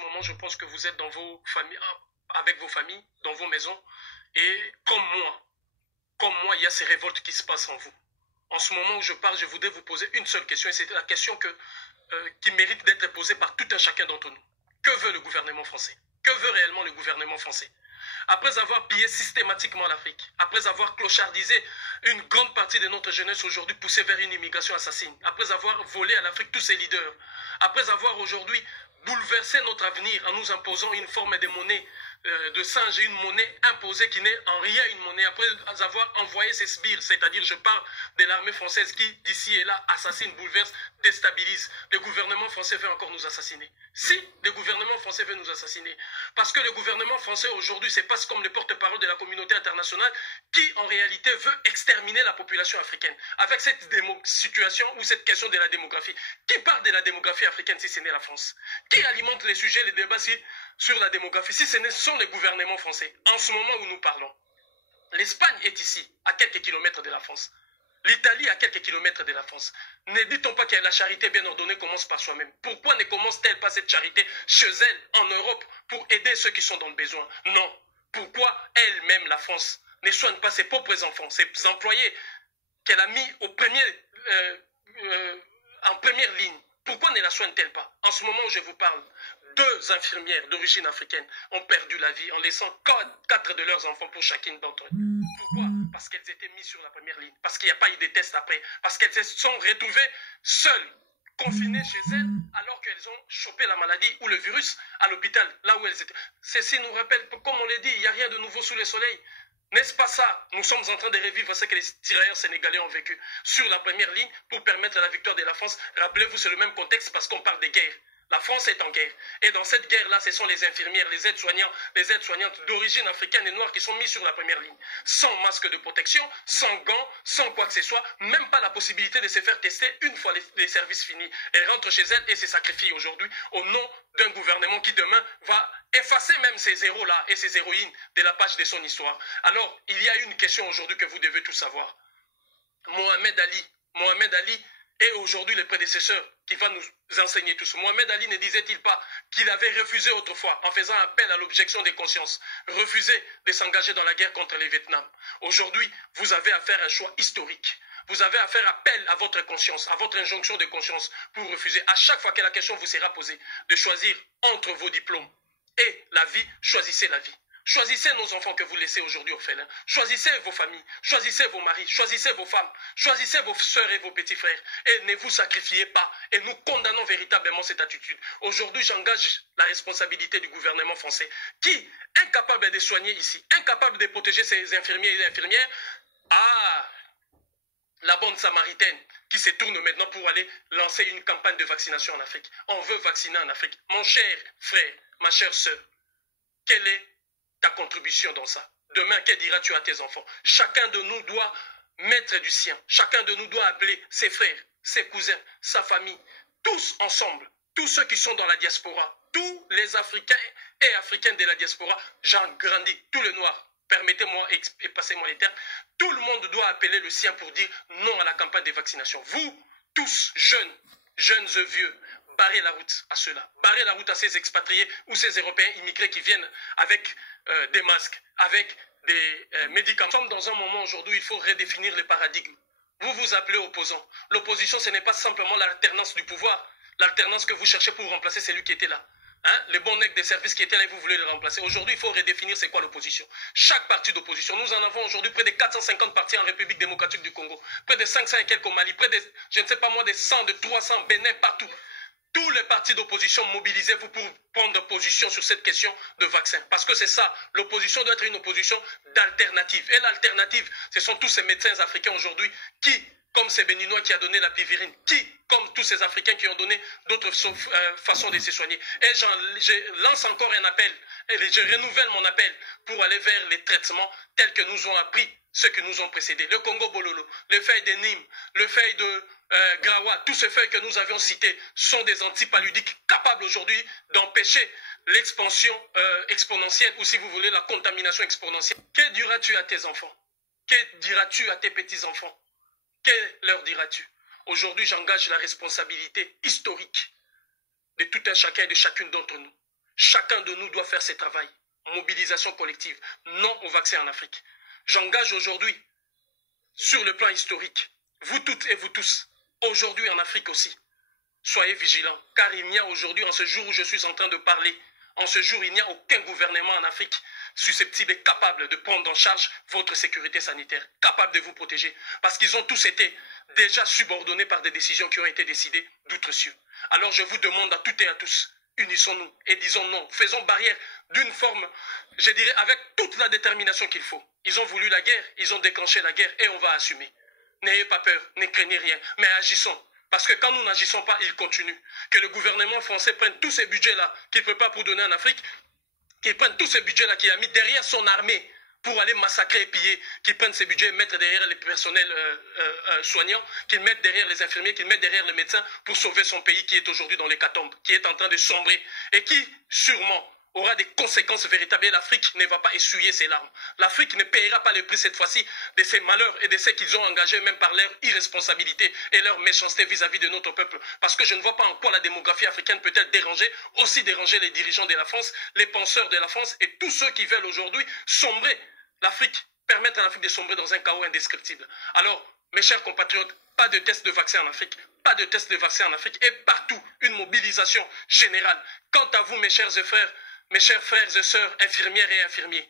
ce moment, je pense que vous êtes dans vos familles, avec vos familles, dans vos maisons. Et comme moi, il y a ces révoltes qui se passent en vous. En ce moment où je parle, je voudrais vous poser une seule question. Et c'est la question qui mérite d'être posée par tout un chacun d'entre nous. Que veut le gouvernement français? Que veut réellement le gouvernement français? Après avoir pillé systématiquement l'Afrique, après avoir clochardisé une grande partie de notre jeunesse aujourd'hui poussée vers une immigration assassine, après avoir volé à l'Afrique tous ses leaders, après avoir aujourd'hui bouleversé notre avenir en nous imposant une forme de monnaie de singe et une monnaie imposée qui n'est en rien une monnaie, après avoir envoyé ses sbires, c'est-à-dire je parle de l'armée française qui d'ici et là assassine, bouleverse, déstabilise. Le gouvernement français veut encore nous assassiner. Si le gouvernement français veut nous assassiner, parce que le gouvernement français aujourd'hui se passe comme le porte-parole de la communauté internationale qui en réalité veut exterminer la population africaine. Avec cette situation ou cette question de la démographie, qui parle de la démographie africaine si ce n'est la France? Qui alimente les sujets, les débats sur la démographie si ce sont les gouvernements français? En ce moment où nous parlons, l'Espagne est ici, à quelques kilomètres de la France. L'Italie à quelques kilomètres de la France. Ne dit-on pas que la charité bien ordonnée commence par soi-même? Pourquoi ne commence-t-elle pas cette charité chez elle, en Europe, pour aider ceux qui sont dans le besoin? Non. Pourquoi elle-même, la France, ne soigne pas ses propres enfants, ses employés qu'elle a mis en première ligne? Pourquoi ne la soigne-t-elle pas? En ce moment où je vous parle, 2 infirmières d'origine africaine ont perdu la vie en laissant 4 de leurs enfants pour chacune d'entre eux. Pourquoi? Parce qu'elles étaient mises sur la première ligne, parce qu'il n'y a pas eu de tests après, parce qu'elles se sont retrouvées seules, confinées chez elles, alors qu'elles ont chopé la maladie ou le virus à l'hôpital, là où elles étaient. Ceci nous rappelle, comme on l'a dit, il n'y a rien de nouveau sous le soleil. N'est-ce pas ça? Nous sommes en train de revivre ce que les tirailleurs sénégalais ont vécu sur la première ligne pour permettre la victoire de la France. Rappelez-vous, c'est le même contexte parce qu'on parle de guerre. La France est en guerre. Et dans cette guerre-là, ce sont les infirmières, les aides-soignantes d'origine africaine et noire qui sont mises sur la première ligne. Sans masque de protection, sans gants, sans quoi que ce soit, même pas la possibilité de se faire tester une fois les services finis. Elles rentrent chez elles et se sacrifient aujourd'hui au nom d'un gouvernement qui demain va effacer même ces héros-là et ces héroïnes de la page de son histoire. Alors, il y a une question aujourd'hui que vous devez tous savoir. Mohamed Ali est aujourd'hui le prédécesseur qui va nous enseigner tous. Mohamed Ali ne disait-il pas qu'il avait refusé autrefois, en faisant appel à l'objection des consciences, refusé de s'engager dans la guerre contre le Vietnam? Aujourd'hui, vous avez à faire un choix historique. Vous avez à faire appel à votre conscience, à votre injonction de conscience pour refuser. À chaque fois que la question vous sera posée de choisir entre vos diplômes et la vie, choisissez la vie. Choisissez nos enfants que vous laissez aujourd'hui orphelins. Choisissez vos familles, choisissez vos maris, choisissez vos femmes, choisissez vos sœurs et vos petits frères. Et ne vous sacrifiez pas. Et nous condamnons véritablement cette attitude. Aujourd'hui, j'engage la responsabilité du gouvernement français qui, incapable de soigner ici, incapable de protéger ses infirmiers et infirmières, la bonne samaritaine qui se tourne maintenant pour aller lancer une campagne de vaccination en Afrique. On veut vacciner en Afrique. Mon cher frère, ma chère sœur, quelle est ta contribution dans ça? Demain, que diras-tu à tes enfants? Chacun de nous doit mettre du sien. Chacun de nous doit appeler ses frères, ses cousins, sa famille. Tous ensemble, tous ceux qui sont dans la diaspora, tous les Africains et Africaines de la diaspora, j'en grandis, tous les Noirs. Permettez-moi et passez-moi les termes. Tout le monde doit appeler le sien pour dire non à la campagne de vaccination. Vous, tous, jeunes et vieux, barrez la route à ceux-là. Barrez la route à ces expatriés ou ces Européens immigrés qui viennent avec des masques, avec des médicaments. Nous sommes dans un moment aujourd'hui où il faut redéfinir les paradigmes. Vous vous appelez opposants. L'opposition, ce n'est pas simplement l'alternance du pouvoir, l'alternance que vous cherchez pour remplacer celui qui était là. Hein? Les bons nègres des services qui étaient là et vous voulez les remplacer. Aujourd'hui, il faut redéfinir c'est quoi l'opposition. Chaque parti d'opposition, nous en avons aujourd'hui près de 450 partis en République démocratique du Congo, près de 500 et quelques au Mali, près de, je ne sais pas moi, de 100, de 300, Bénin, partout. Tous les partis d'opposition, mobilisez-vous pour prendre position sur cette question de vaccin. Parce que c'est ça, l'opposition doit être une opposition d'alternative. Et l'alternative, ce sont tous ces médecins africains aujourd'hui qui, comme ces Béninois qui a donné la pivirine, qui, comme tous ces Africains qui ont donné d'autres façons de se soigner. Et je lance encore un appel, et je renouvelle mon appel pour aller vers les traitements tels que nous ont appris ceux qui nous ont précédés. Le Congo Bololo, le feuille de Nîmes, le feuille de Grawa, tous ces feuilles que nous avions cités sont des antipaludiques capables aujourd'hui d'empêcher l'expansion exponentielle ou si vous voulez la contamination exponentielle. Que diras-tu à tes enfants? Que diras-tu à tes petits-enfants? Que leur diras-tu? Aujourd'hui, j'engage la responsabilité historique de tout un chacun et de chacune d'entre nous. Chacun de nous doit faire ses travail. Mobilisation collective. Non au vaccin en Afrique. J'engage aujourd'hui, sur le plan historique, vous toutes et vous tous, aujourd'hui en Afrique aussi, soyez vigilants, car il n'y a aujourd'hui, en ce jour où je suis en train de parler, en ce jour, il n'y a aucun gouvernement en Afrique susceptible et capable de prendre en charge votre sécurité sanitaire, capable de vous protéger, parce qu'ils ont tous été déjà subordonnés par des décisions qui ont été décidées d'outre-cieux. Alors je vous demande à toutes et à tous, unissons-nous et disons non, faisons barrière d'une forme, je dirais, avec toute la détermination qu'il faut. Ils ont voulu la guerre, ils ont déclenché la guerre et on va assumer. N'ayez pas peur, ne craignez rien, mais agissons. Parce que quand nous n'agissons pas, ils continuent. Que le gouvernement français prenne tous ces budgets-là qu'il prépare pour donner en Afrique, qu'il prenne tous ces budgets-là qu'il a mis derrière son armée pour aller massacrer et piller, qu'il prenne ces budgets et mettre derrière les personnels soignants, qu'il mette derrière les infirmiers, qu'il mette derrière les médecins pour sauver son pays qui est aujourd'hui dans l'hécatombe, qui est en train de sombrer et qui, sûrement, aura des conséquences véritables et l'Afrique ne va pas essuyer ses larmes. L'Afrique ne paiera pas le prix cette fois-ci de ces malheurs et de ceux qu'ils ont engagés même par leur irresponsabilité et leur méchanceté vis-à-vis de notre peuple. Parce que je ne vois pas en quoi la démographie africaine peut-elle aussi déranger les dirigeants de la France, les penseurs de la France et tous ceux qui veulent aujourd'hui sombrer l'Afrique, permettre à l'Afrique de sombrer dans un chaos indescriptible. Alors, mes chers compatriotes, pas de test de vaccin en Afrique, pas de test de vaccin en Afrique et partout une mobilisation générale. Quant à vous, mes chers frères et sœurs, infirmières et infirmiers,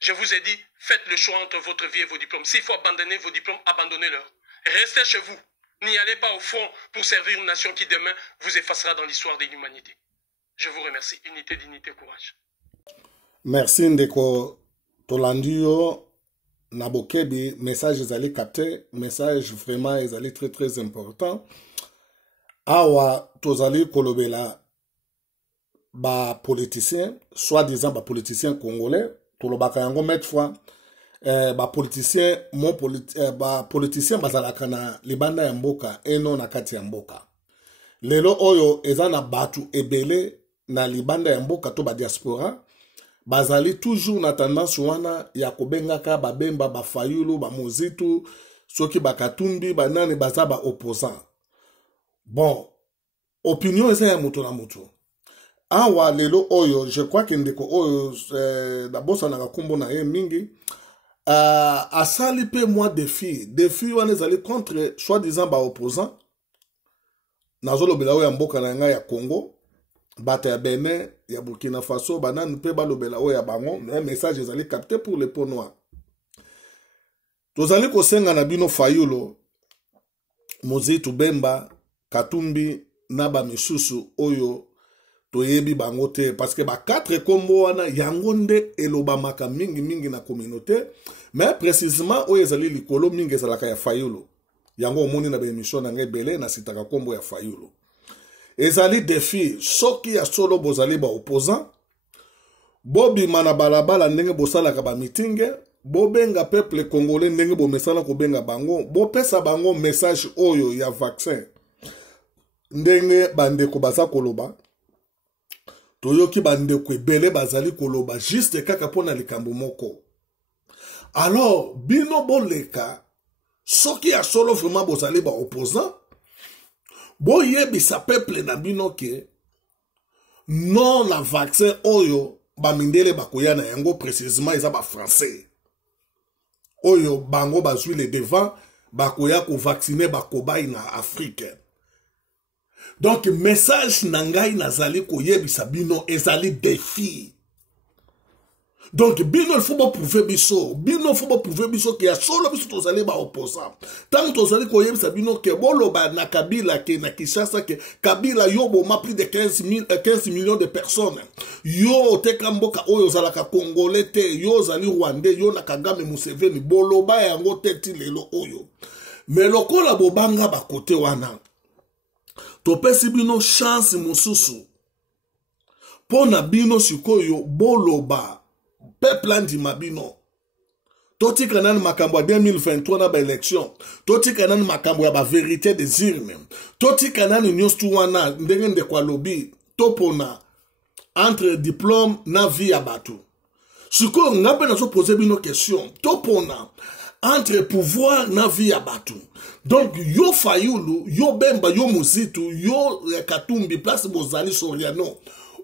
je vous ai dit, faites le choix entre votre vie et vos diplômes. S'il faut abandonner vos diplômes, abandonnez-leur. Restez chez vous. N'y allez pas au front pour servir une nation qui demain vous effacera dans l'histoire de l'humanité. Je vous remercie. Unité, dignité, courage. Merci Ndeko Tolandio Nabokebi. Message ezali capté. Message vraiment ezali très très important. Awa tozali kolobela ba politicien, soi-disant ba politicien congolais, tolobaka yango mettre fois ba politicien bazalaka na libanda ya mboka eno na kati ya mboka. Lelo oyo eza na batu ebele na libanda ya mboka to ba diaspora bazali toujours na tendance wana ya kobengaka babemba ba fayulu ba mozitu soki bakatumbi banane baza ba opposant. Bon, opinion eza ya mutu na mutu. Awa lelo oyo, je crois que ndeko oyo dabosa na kombo na ye mingi asali pe moi défi wana ezali contre soi-disant ba opposant nazolobela oyo ya mboka na ngai ya Congo bata ya Benin ya Burkina Faso banani pe balobela oyo ya bango mais message ezali capté pour le peau noir. Tozali kosenga na bino fayulo Mozitu Bemba Katumbi na ba misusu oyo toyebi bango te parce que ba quatre kombo wana yango nde elobamaka mingi na communauté mais précisément oyo ezali likolo mingi ezalaka ya fayulo yango omoni na ba émission na ngai belé na sitaka kombo ya fayulo ezali défi soki ya solo bozali ba opposant bobima na balabala ndenge bosalaka ba meeting bobenga peuple congolais ndenge bomesala kobenga bango bopesa bango message oyo ya vaccin ndenge bandeko baza koloba toyoki bandeko ebele bazali koloba juste kaka pona likambo moko. Alors bino boleka soki ya solo vraiment bozali ba opposant boyebisa peuple na bino ke non la vaccin oyo bamindele bakoya na yango précisément eza ba français oyo bango bazwi le devant bakoya ko vacciner bakobai na Afrique. Donc message nangai nazali koyebisa bino ezali défi. Donc bino il faut prouver biso ki ya solo biso tozali ba opposant. Tant tozali koyebisa bino ke boloba na Kabila ke na Kinshasa ke Kabila yo boma plus de 15 millions de personnes. Yo teka mboka oyo zalaka congolais te, yo zali rwandais, yo na Kagame Museveni boloba yango teti lelo oyo. Mais lokola bobanga ba kote wana topesi bino chance mosusu pona bino sikoyo boloba peuple andima bino totika nani makambo ya 2023 na ba élection totika nani makambo ya ba vérité des urnes totika nani news tu wana ndenge ndeko alobi topona entre diplôme na vie ya batu sikoyo ngape nazo poser bino question topona entre pouvoir na vie ya batu. Donc yo fayulu, yo Bemba, yo Mozitu, yo Katumbi, place bozali Soriano.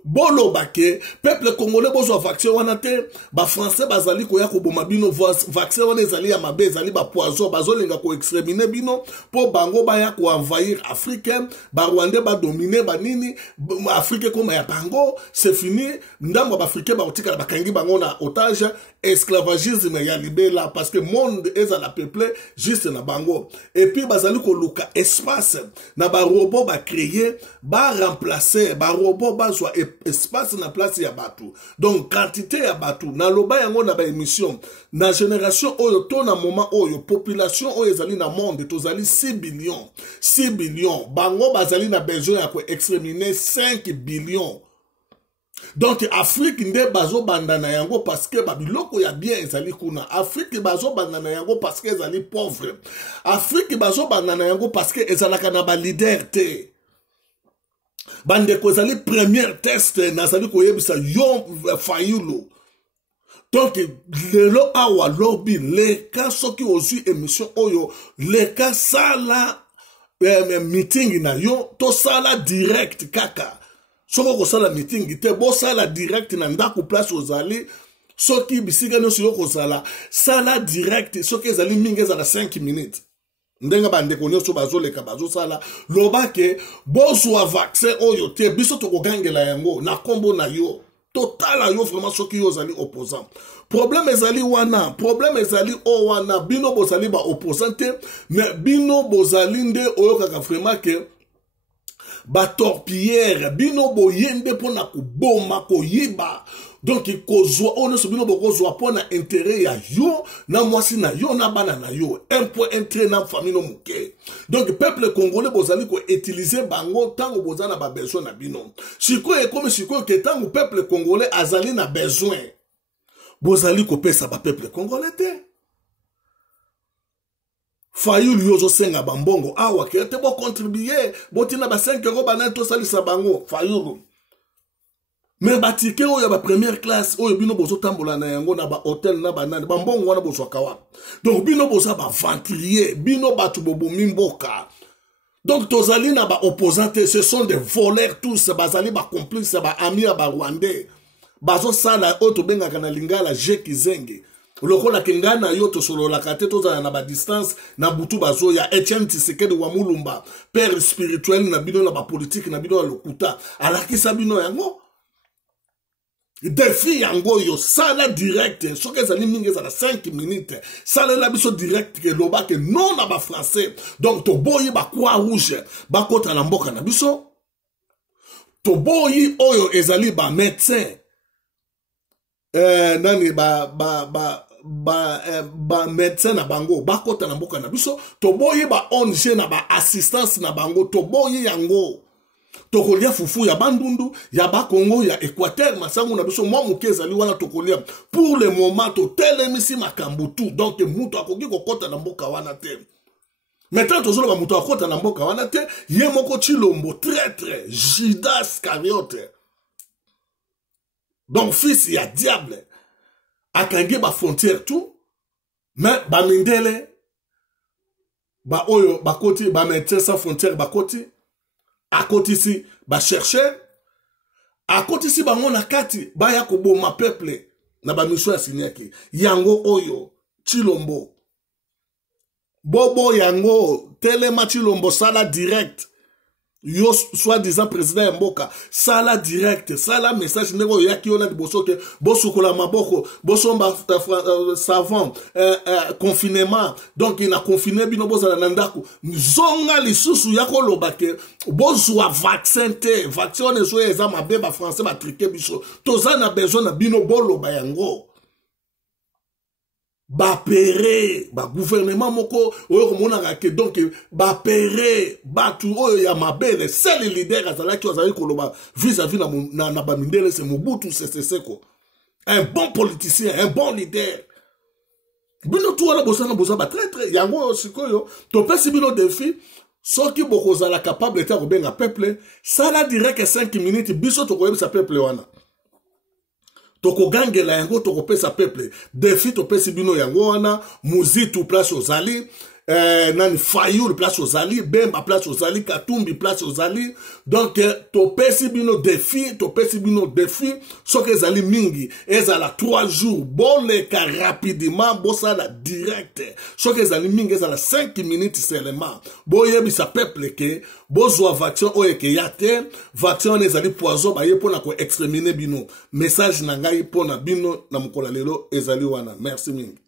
bolo bake peuple congolais bozwa vaccin wana te ba français bazali koya koboma bino vaccin wana ezali ya mabe ezali ba poison bazolenga ko exterminer bino po bango baya ko envahir africain ba rwandais ba dominer ba nini afrique comme ya bango c'est fini ndambo ba africain ba otika ba kangi bango na otage esclavagisme ya libela parce que monde ezala peuplé juste na bango et puis bazali ko luka espace na ba robot ba créer ba remplacer ba robot ba soit espace na place ya batu donc quantité ya batu na loba yango na ba émission na génération oyo to na moment oyo population oyo ezali na monde tozali 6 billions bango bazali na besoin ya ko exterminer 5 billions. Donc Afrique nde bazo bandana yango parce que babiloko ya bien ezali kuna. Afrique bazo bandana yango parce que ezali pauvre. Afrique bazo bandana yango parce que ezalaka na ba leader te. Bande ko ezali premier test nazali koyebisa yo Fayulu. Donc lelo awa lobby les cas soki ozu émission oyo les cas sala meeting na yo to sala direct kaka. Soko kosala meeting te bo sala direct na ndako place ozali soki bisika no silo kosala sala direct soki ezali mingi ezala 5 minutes ndenga bande konyo so bazoleka bazosala lobake bozwa vaccin oyo te biso tokogangela yango na kombo na yo totala yo vraiment soki yo zali opposant problème ezali wana problème ezali o wana bino bozali ba opposant te mais bino bozali nde oyo kaka vraiment que ba torpillère bino boyende pona kuboma koyiba donc kozwa ono so bino bokozwa pona intérêt ya yo na mwasi na yo na bana na yo un point intérêt na famille no muke donc peuple congolais bozali ko utiliser bango tango bozana ba besoin na bino sikoyo comme sikoyo ke tango peuple congolais azali na besoin bozali ko pesa ba peuple congolais te. Fayulu yozo senga bambongo awa ke te bo contribuer botina ba 5 euros bana to salisa bango Fayulu mais batike oyo ba première classe oyo bino bozo tambola na yango na ba hôtel na banane bambongo wana bozo kawa donc bino boza ba ventrier bino batu bobo mimboka donc tozali na ba opposants ce sont des voleurs tous bazali ba complices ba amis ba rwandais bazo sala oyo to benga kana lingala Jeki Zenge lokola kengana yo to solo la kate to na ba distance na butu bazo ya Etienne Tshisekedi wa Mulumba père spirituel na bino na ba politique na bino lokuta alakisa bino yango défi yango yo sala direct soki ezali mingi ezala 5 minutes sala la biso direct ke loba ke non na ba français donc to boyi ba croix rouge ba kota na mboka na biso to boyi oyo ezali ba médecin nani ba médecin na bango bakota na mboka na biso to boyi ba ONG na ba assistance na bango to boyi yango tokolia fufu ya bandundu ya ba Congo ya Équateur masango na biso mwa muke ezali wana tokolia pour le moment to telemisi makambo tout donc muto akoki kokota na mboka wana te maintenant tozolo ba muto akota na mboka wana te ye moko Chilombo traître Judas Iscariote donc fils ya diable akangi ba frontière tout mais ba mindele ba oyo ba koti ba médecins sans frontières ba koti a koti si ba chercher a koti si ba ngona kati ba ya koboma peuple na ba mission ya sinyaki yango oyo Chilombo bobo yango telema Chilombo sala direct yo soi-disant président ya mboka sala direct sala message ndeko yaki ona liboso ke bosukola maboko bosomba savon confinement donc ina confiner bino bozala na ndako zonga lisusu yako loba ke bozwa vaccin te vaccin ne so eza mabe ba français ba triquer biso toza na besoin na bino boloba yango ba pere ba gouvernement moko oyo komona ke donc ba pere batu oyo ya mabele seul leader azalaki ozali koloba vis-à-vis na ba mindele c'est Mobutu Sese Seko un bon politicien un bon leader bino tu wana bosana boza ba très yango sikoyo to pesi bino défi soki bokozala capable de kobenga peuple sala direct 5 minutes biso to koyebisa peuple wana toko gangela yango toko pesa peuple défi to pesi bino yango wana muzitu place ozali nani Fayoul place aux Ali, Bemba place aux Ali, Katumbi place aux Ali. Donc topesi bino défi, so que ezali mingi, ezala 3 jours, boleka rapidement, bosala direct. So que ezali mingi, ezala 5 minutes seulement. Boyebisa peuple ke bozwa vaccin oyo ke yate, vaccin ezali poison ba ye pona ko exterminer bino. Message na ngai pona bino na mukola lelo ezali wana. Merci mingi.